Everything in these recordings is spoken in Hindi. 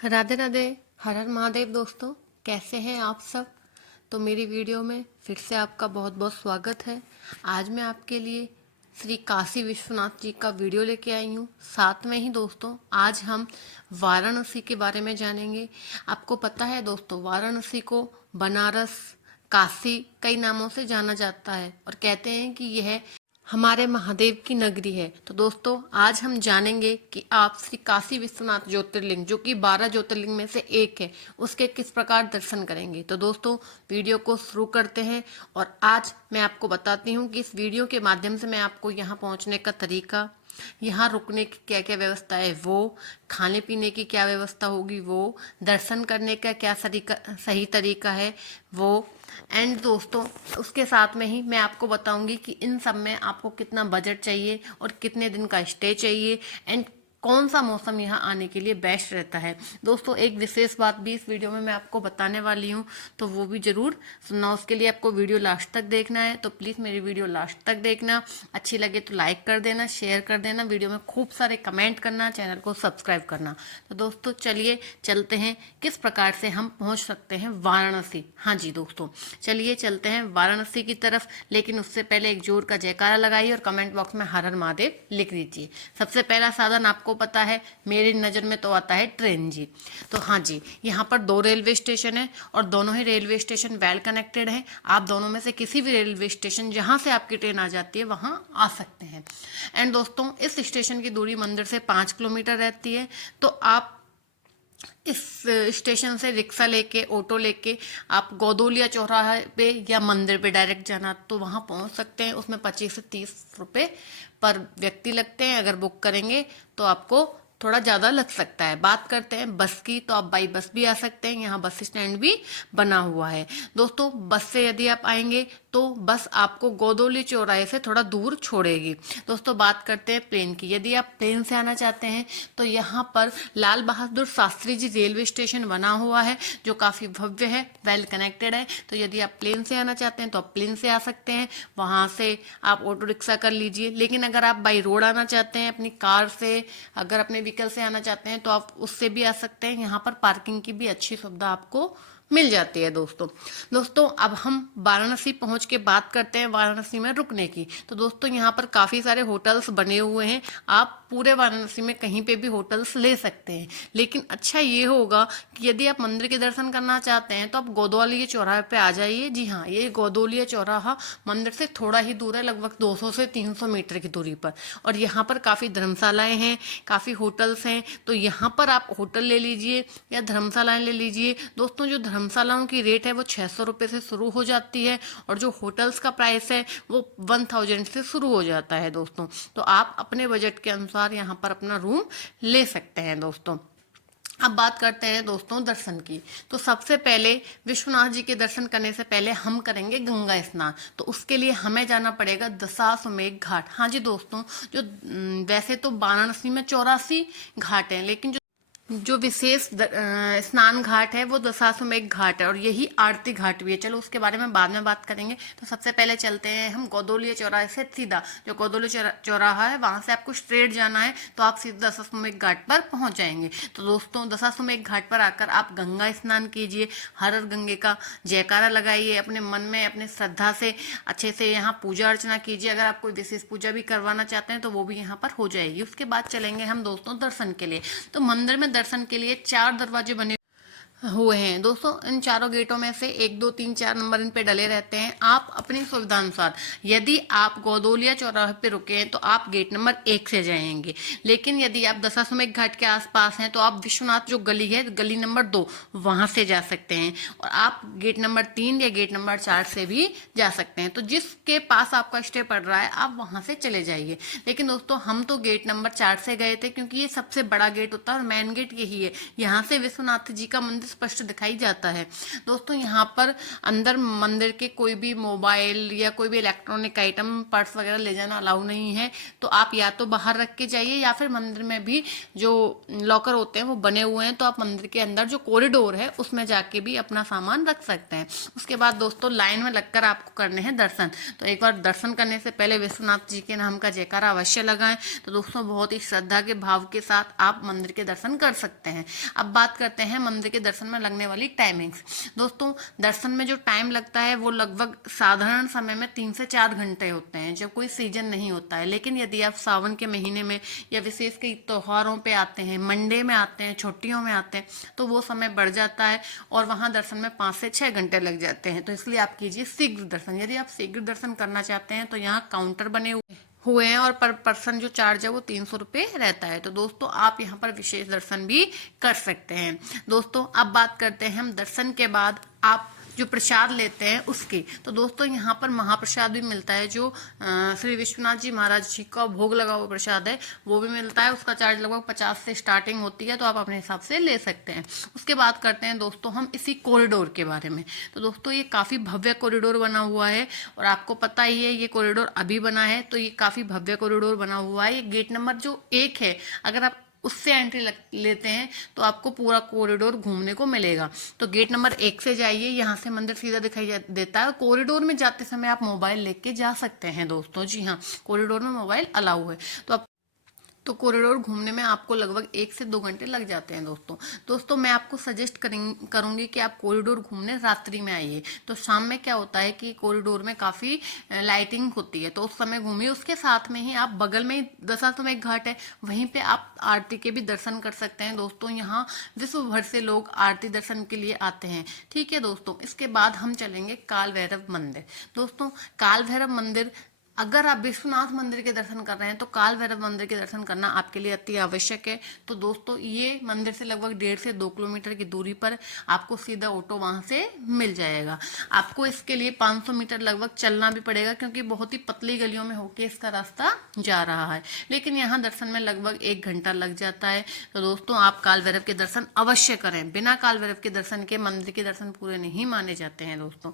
राधे राधे। हर हर महादेव दोस्तों, कैसे हैं आप सब। तो मेरी वीडियो में फिर से आपका बहुत बहुत स्वागत है। आज मैं आपके लिए श्री काशी विश्वनाथ जी का वीडियो लेके आई हूँ। साथ में ही दोस्तों आज हम वाराणसी के बारे में जानेंगे। आपको पता है दोस्तों, वाराणसी को बनारस, काशी कई नामों से जाना जाता है और कहते हैं कि यह हमारे महादेव की नगरी है। तो दोस्तों आज हम जानेंगे कि आप श्री काशी विश्वनाथ ज्योतिर्लिंग, जो कि 12 ज्योतिर्लिंग में से एक है, उसके किस प्रकार दर्शन करेंगे। तो दोस्तों वीडियो को शुरू करते हैं और आज मैं आपको बताती हूँ कि इस वीडियो के माध्यम से मैं आपको यहाँ पहुँचने का तरीका, यहाँ रुकने की क्या क्या व्यवस्था है वो, खाने पीने की क्या व्यवस्था होगी वो, दर्शन करने का क्या सही तरीका है वो, एंड दोस्तों उसके साथ में ही मैं आपको बताऊंगी कि इन सब में आपको कितना बजट चाहिए और कितने दिन का स्टे चाहिए एंड कौन सा मौसम यहाँ आने के लिए बेस्ट रहता है। दोस्तों एक विशेष बात भी इस वीडियो में मैं आपको बताने वाली हूँ, तो वो भी जरूर सुनना। उसके लिए आपको वीडियो लास्ट तक देखना है, तो प्लीज़ मेरी वीडियो लास्ट तक देखना। अच्छी लगे तो लाइक कर देना, शेयर कर देना, वीडियो में खूब सारे कमेंट करना, चैनल को सब्सक्राइब करना। तो दोस्तों चलिए चलते हैं किस प्रकार से हम पहुँच सकते हैं वाराणसी। हाँ जी दोस्तों, चलिए चलते हैं वाराणसी की तरफ। लेकिन उससे पहले एक जोर का जयकारा लगाइए और कमेंट बॉक्स में हर हर महादेव लिख दीजिए। सबसे पहला साधन आपको पता है, मेरी नज़र में तो आता है ट्रेन जी। तो हाँ जी, यहाँ पर 2 रेलवे स्टेशन है और दोनों ही रेलवे स्टेशन वेल कनेक्टेड हैं। आप दोनों में से किसी भी रेलवे स्टेशन जहाँ से आपकी ट्रेन आ जाती है वहाँ आ सकते हैं। एंड दोस्तों इस स्टेशन की दूरी मंदिर से 5 किलोमीटर रहती है। तो आप इस स्टेशन से रिक्शा लेके, ऑटो लेके आप गोदोलिया चौराहे पे या मंदिर पे डायरेक्ट जाना तो वहाँ पहुँच सकते हैं। उसमें 25 से 30 रुपये पर व्यक्ति लगते हैं। अगर बुक करेंगे तो आपको थोड़ा ज़्यादा लग सकता है। बात करते हैं बस की, तो आप बाई बस भी आ सकते हैं। यहाँ बस स्टैंड भी बना हुआ है। दोस्तों बस से यदि आप आएंगे तो बस आपको गोदोली चौराहे से थोड़ा दूर छोड़ेगी। दोस्तों बात करते हैं प्लेन की। यदि आप प्लेन से आना चाहते हैं तो यहाँ पर लाल बहादुर शास्त्री जी रेलवे स्टेशन बना हुआ है, जो काफ़ी भव्य है, वेल कनेक्टेड है। तो यदि आप प्लेन से आना चाहते हैं तो आप प्लेन से आ सकते हैं। वहाँ से आप ऑटो रिक्शा कर लीजिए। लेकिन अगर आप बाई रोड आना चाहते हैं अपनी कार से, अगर अपने व्हीकल से आना चाहते हैं तो आप उससे भी आ सकते हैं। यहाँ पर पार्किंग की भी अच्छी सुविधा आपको मिल जाती है। दोस्तों अब हम वाराणसी पहुंच के बात करते हैं वाराणसी में रुकने की। तो दोस्तों यहाँ पर काफ़ी सारे होटल्स बने हुए हैं। आप पूरे वाराणसी में कहीं पे भी होटल्स ले सकते हैं। लेकिन अच्छा ये होगा कि यदि आप मंदिर के दर्शन करना चाहते हैं तो आप गोदौलिया चौराहे पे आ जाइए। जी हाँ, ये गोदौलिया चौराहा मंदिर से थोड़ा ही दूर है, लगभग 200 से 300 मीटर की दूरी पर। और यहाँ पर काफ़ी धर्मशालाएँ हैं, काफ़ी होटल्स हैं। तो यहाँ पर आप होटल ले लीजिए या धर्मशालाएँ ले लीजिए। दोस्तों जो धर्मशालाओं की रेट है वो 600 रुपये से शुरू हो जाती है और जो होटल्स का प्राइस है वो 1000 से शुरू हो जाता है। दोस्तों तो आप अपने बजट के अनुसार यहाँ पर अपना रूम ले सकते हैं। दोस्तों अब बात करते हैं दोस्तों दर्शन की। तो सबसे पहले विश्वनाथ जी के दर्शन करने से पहले हम करेंगे गंगा स्नान। तो उसके लिए हमें जाना पड़ेगा दशाश्वमेध घाट। हाँ जी दोस्तों, जो वैसे तो वाराणसी में 84 घाट हैं, लेकिन जो विशेष स्नान घाट है वो दशाश्वमेध घाट है और यही आरती घाट भी है। चलो उसके बारे में बाद में बात करेंगे। तो सबसे पहले चलते हैं हम गोदौलिया चौराहे से सीधा, जो गोदौलिया चौराहा है वहां से आपको स्ट्रेट जाना है तो आप सीधा दशाश्वमेध घाट पर पहुंच जाएंगे। तो दोस्तों दशाश्वमेध घाट पर आकर आप गंगा स्नान कीजिए, हर हर गंगे का जयकारा लगाइए, अपने मन में अपने श्रद्धा से अच्छे से यहाँ पूजा अर्चना कीजिए। अगर आप कोई विशेष पूजा भी करवाना चाहते हैं तो वो भी यहाँ पर हो जाएगी। उसके बाद चलेंगे हम दोस्तों दर्शन के लिए। तो मंदिर में दर्शन के लिए 4 दरवाजे बने हुए हैं। दोस्तों इन चारों गेटों में से 1 2 3 4 नंबर इन पे डले रहते हैं। आप अपनी सुविधा अनुसार, यदि आप गोदौलिया चौराहे पे रुके हैं तो आप गेट नंबर 1 से जाएंगे। लेकिन यदि आप दशाश्वमेध घाट के आसपास हैं तो आप विश्वनाथ जो गली है, गली नंबर 2, वहां से जा सकते हैं। और आप गेट नंबर 3 या गेट नंबर 4 से भी जा सकते हैं। तो जिसके पास आपका स्टे पड़ रहा है आप वहां से चले जाइए। लेकिन दोस्तों हम तो गेट नंबर 4 से गए थे, क्योंकि ये सबसे बड़ा गेट होता है और मेन गेट यही है। यहाँ से विश्वनाथ जी का मंदिर स्पष्ट दिखाई जाता है। दोस्तों यहाँ पर अंदर मंदिर के कोई भी मोबाइल या कोई भी इलेक्ट्रॉनिक आइटम, पर्स वगैरह ले जाना अलाउ नहीं है। तो आप या तो बाहर रख के जाइए या फिर मंदिर में भी जो लॉकर होते हैं वो बने हुए हैं, तो आप मंदिर के अंदर जो कॉरिडोर है उसमें जाके भी अपना सामान रख सकते हैं। उसके बाद दोस्तों लाइन में लगकर आपको करने हैं दर्शन। तो एक बार दर्शन करने से पहले विश्वनाथ जी के नाम का जयकारा अवश्य लगाएं। तो दोस्तों बहुत ही श्रद्धा के भाव के साथ आप मंदिर के दर्शन कर सकते हैं। अब बात करते हैं मंदिर के दर्शन में लगने वाली टाइमिंग्स। दोस्तों दर्शन में जो टाइम लगता है वो लगभग साधारण समय में 3 से 4 घंटे होते हैं, जब कोई सीजन नहीं होता है। लेकिन यदि आप सावन के महीने में या विशेष कई त्योहारों पे आते हैं, मंडे में आते हैं, छुट्टियों में आते हैं, तो वो समय बढ़ जाता है और वहाँ दर्शन में 5 से 6 घंटे लग जाते हैं। तो इसलिए आप कीजिए शीघ्र दर्शन। यदि आप शीघ्र दर्शन करना चाहते हैं तो यहाँ काउंटर बने हुए हैं और पर पर्सन जो चार्ज है वो 300 रुपये रहता है। तो दोस्तों आप यहाँ पर विशेष दर्शन भी कर सकते हैं। दोस्तों अब बात करते हैं हम दर्शन के बाद आप जो प्रसाद लेते हैं उसकी। तो दोस्तों यहाँ पर महाप्रसाद भी मिलता है, जो श्री विश्वनाथ जी महाराज जी का भोग लगा हुआ प्रसाद है वो भी मिलता है। उसका चार्ज लगभग 50 से स्टार्टिंग होती है, तो आप अपने हिसाब से ले सकते हैं। उसके बाद करते हैं दोस्तों हम इसी कॉरिडोर के बारे में। तो दोस्तों ये काफ़ी भव्य कॉरिडोर बना हुआ है और आपको पता ही है ये कॉरिडोर अभी बना है, तो ये काफ़ी भव्य कॉरिडोर बना हुआ है। ये गेट नंबर जो 1 है, अगर आप उससे एंट्री लेते हैं तो आपको पूरा कॉरिडोर घूमने को मिलेगा। तो गेट नंबर 1 से जाइए, यहाँ से मंदिर सीधा दिखाई देता है। कॉरिडोर में जाते समय आप मोबाइल लेके जा सकते हैं दोस्तों। जी हाँ, कॉरिडोर में मोबाइल अलाउ है। तो कॉरिडोर घूमने में आपको लगभग 1 से 2 घंटे लग जाते हैं दोस्तों मैं आपको सजेस्ट करूंगी कि आप कॉरिडोर घूमने रात्रि में आइए। तो शाम में क्या होता है कि कॉरिडोर में काफ़ी लाइटिंग होती है, तो उस समय घूमिए। उसके साथ में ही आप बगल में ही दशाश्वमेध घाट है, वहीं पे आप आरती के भी दर्शन कर सकते हैं। दोस्तों यहाँ विश्व भर से लोग आरती दर्शन के लिए आते हैं। ठीक है दोस्तों, इसके बाद हम चलेंगे काल भैरव मंदिर। दोस्तों काल भैरव मंदिर, अगर आप विश्वनाथ मंदिर के दर्शन कर रहे हैं तो काल भैरव मंदिर के दर्शन करना आपके लिए अति आवश्यक है। तो दोस्तों ये मंदिर से लगभग 1.5 से 2 किलोमीटर की दूरी पर आपको सीधा ऑटो वहां से मिल जाएगा। आपको इसके लिए 500 मीटर लगभग चलना भी पड़ेगा, क्योंकि बहुत ही पतली गलियों में होके इसका रास्ता जा रहा है। लेकिन यहाँ दर्शन में लगभग 1 घंटा लग जाता है। तो दोस्तों आप काल भैरव के दर्शन अवश्य करें। बिना काल भैरव के दर्शन के मंदिर के दर्शन पूरे नहीं माने जाते हैं दोस्तों।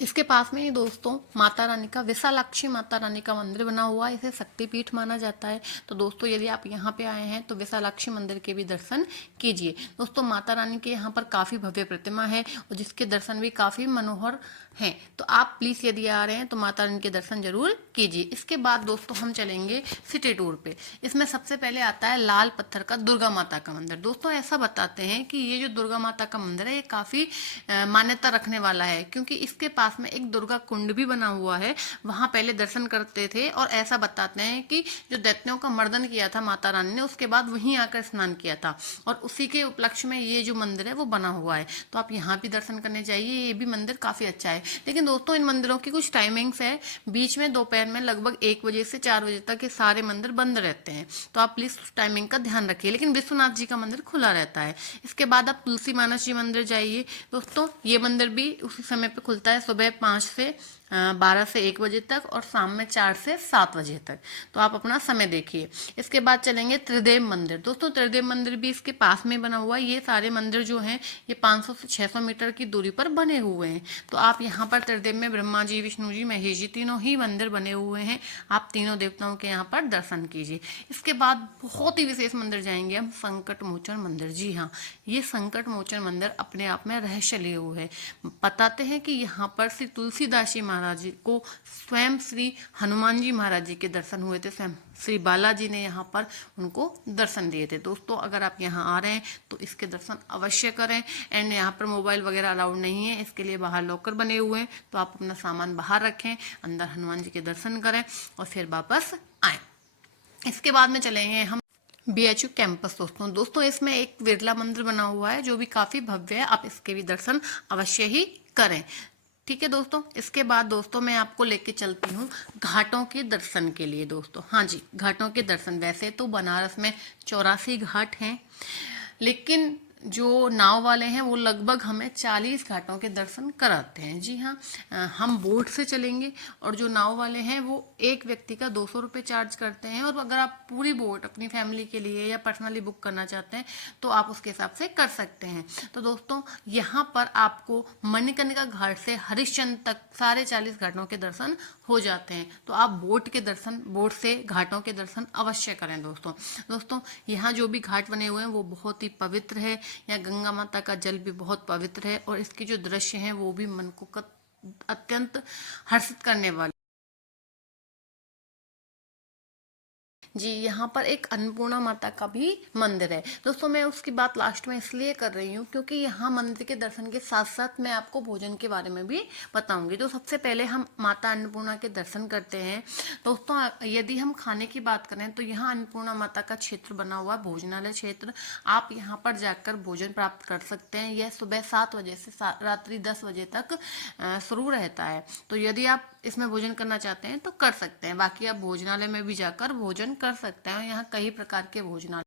इसके पास में ही दोस्तों माता रानी का, विशालाक्षी माता रानी का मंदिर बना हुआ है। इसे शक्तिपीठ माना जाता है। तो दोस्तों यदि आप यहाँ पे आए हैं तो विशालाक्षी मंदिर के भी दर्शन कीजिए। दोस्तों माता रानी के यहाँ पर काफ़ी भव्य प्रतिमा है और जिसके दर्शन भी काफ़ी मनोहर हैं। तो आप प्लीज़ यदि आ रहे हैं तो माता रानी के दर्शन जरूर कीजिए। इसके बाद दोस्तों हम चलेंगे सिटी टूर पे। इसमें सबसे पहले आता है लाल पत्थर का दुर्गा माता का मंदिर। दोस्तों ऐसा बताते हैं कि ये जो दुर्गा माता का मंदिर है ये काफ़ी मान्यता रखने वाला है, क्योंकि इसके पास में एक दुर्गा कुंड भी बना हुआ है। वहां पहले दर्शन करते थे और ऐसा बताते हैं कि जो दैत्यों का मर्दन किया था माता रानी ने, उसके बाद वहीं आकर स्नान किया था और उसी के उपलक्ष्य में ये जो मंदिर है वो बना हुआ है। तो आप यहाँ भी दर्शन करने जाइए, ये भी मंदिर काफ़ी अच्छा है। लेकिन दोस्तों इन मंदिरों की कुछ टाइमिंग्स है। बीच में दोपहर में लगभग 1 बजे से 4 बजे तक ये सारे मंदिर बंद रहते हैं, तो आप प्लीज़ उस टाइमिंग का ध्यान रखिए। लेकिन विश्वनाथ जी का मंदिर खुला रहता है। इसके बाद आप तुलसी मानस जी मंदिर जाइए। दोस्तों ये मंदिर भी उसी समय पे खुलता है, सुबह 5 से 12 से 1 बजे तक और शाम में 4 से 7 बजे तक। तो आप अपना समय देखिए। इसके बाद चलेंगे त्रिदेव मंदिर। दोस्तों त्रिदेव मंदिर भी इसके पास में बना हुआ है। ये सारे मंदिर जो हैं ये 500 से 600 मीटर की दूरी पर बने हुए हैं। तो आप यहाँ पर त्रिदेव में ब्रह्मा जी, विष्णु जी, महेश जी, तीनों ही मंदिर बने हुए हैं। आप तीनों देवताओं के यहाँ पर दर्शन कीजिए। इसके बाद बहुत ही विशेष मंदिर जाएंगे हम, संकट मोचन मंदिर। जी हाँ, ये संकट मोचन मंदिर अपने आप में रहस्य लिए हुए है। बताते हैं कि यहाँ पर श्री तुलसीदास जी महाराज जी को स्वयं श्री हनुमान जी महाराज जी के दर्शन हुए थे। स्वयं श्री बालाजी ने यहाँ पर उनको दर्शन दिए थे। दोस्तों अगर आप यहाँ आ रहे हैं तो इसके दर्शन अवश्य करें। एंड यहाँ पर मोबाइल वगैरह अलाउड नहीं है, इसके लिए बाहर लॉकर बने हुए हैं, तो आप अपना सामान बाहर रखें, अंदर हनुमान जी के दर्शन करें और फिर वापस आए। इसके बाद में चलेंगे हम BHU कैंपस। दोस्तों इसमें एक बिरला मंदिर बना हुआ है जो भी काफ़ी भव्य है। आप इसके भी दर्शन अवश्य ही करें। ठीक है दोस्तों, इसके बाद दोस्तों मैं आपको लेके चलती हूँ घाटों के दर्शन के लिए। दोस्तों हाँ जी, घाटों के दर्शन। वैसे तो बनारस में 84 घाट हैं, लेकिन जो नाव वाले हैं वो लगभग हमें 40 घाटों के दर्शन कराते हैं। जी हाँ, हम बोट से चलेंगे और जो नाव वाले हैं वो एक व्यक्ति का 200 रुपये चार्ज करते हैं, और अगर आप पूरी बोट अपनी फैमिली के लिए या पर्सनली बुक करना चाहते हैं तो आप उसके हिसाब से कर सकते हैं। तो दोस्तों, यहाँ पर आपको मणिकर्णिका घाट से हरिश्चंद्र तक सारे 40 घाटों के दर्शन हो जाते हैं। तो आप बोट से घाटों के दर्शन अवश्य करें दोस्तों। दोस्तों, यहाँ जो भी घाट बने हुए हैं वो बहुत ही पवित्र है। यहाँ गंगा माता का जल भी बहुत पवित्र है, और इसके जो दृश्य हैं वो भी मन को अत्यंत हर्षित करने वाले। जी, यहाँ पर एक अन्नपूर्णा माता का भी मंदिर है दोस्तों। मैं उसकी बात लास्ट में इसलिए कर रही हूँ क्योंकि यहाँ मंदिर के दर्शन के साथ साथ मैं आपको भोजन के बारे में भी बताऊंगी। तो सबसे पहले हम माता अन्नपूर्णा के दर्शन करते हैं दोस्तों। यदि हम खाने की बात करें तो यहाँ अन्नपूर्णा माता का क्षेत्र बना हुआ है, भोजनालय क्षेत्र। आप यहाँ पर जाकर भोजन प्राप्त कर सकते हैं। यह सुबह 7 बजे से रात्रि 10 बजे तक शुरू रहता है। तो यदि आप इसमें भोजन करना चाहते हैं तो कर सकते हैं। बाकी आप भोजनालय में भी जाकर भोजन कर सकते हैं। यहाँ कई प्रकार के भोजनालय